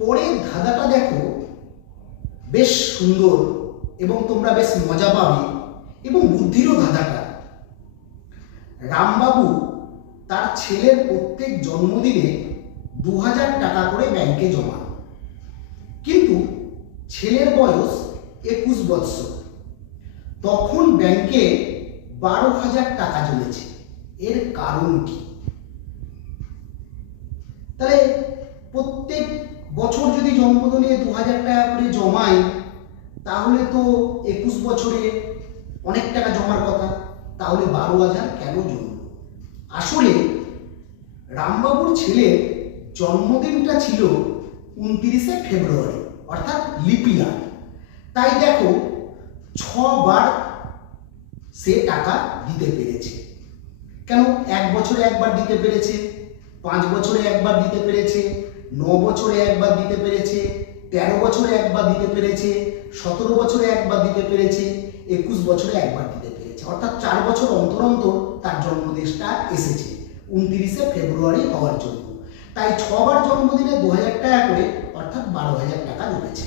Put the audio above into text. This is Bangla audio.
পরের ধাঁধাটা দেখো, বেশ সুন্দর এবং তোমরা বেশ মজা পাবে এবং বুদ্ধিরও ধাঁধাটা। রামবাবু তার ছেলের প্রত্যেক জন্মদিনে 2000 টাকা করে ব্যাংকে জমান, কিন্তু ছেলের বয়স 21 বৎসর। তখন ব্যাংকে 12,000 টাকা জমেছে, এর কারণ কি? তাহলে প্রত্যেক বছর যদি জন্মদিনে 2000 টাকা করে জমায়, তাহলে তো 21 বছরে অনেক টাকা জমার কথা, তাহলে 12,000 কেন জমল? আসলে রামবাবুর ছেলের জন্মদিনটা ছিল 29শে ফেব্রুয়ারি, অর্থাৎ লিপিয়ার। তাই দেখো 6 বার সে টাকা দিতে পেরেছে। কেন? 1 বছরে একবার দিতে পেরেছে, 5 বছরে একবার দিতে পেরেছে, 9 বছরে একবার দিতে পেরেছে, 13 বছরে একবার দিতে পেরেছে, 17 বছরে একবার দিতে পেরেছে, 21 বছরে একবার দিতে পেরেছে। অর্থাৎ 4 বছর অন্তর অন্তর তার জন্মদিনটা এসেছে 29শে ফেব্রুয়ারি হওয়ার জন্য। তাই 6 বার জন্মদিনে 2000 টাকা করে, অর্থাৎ 12,000 টাকা জমেছে।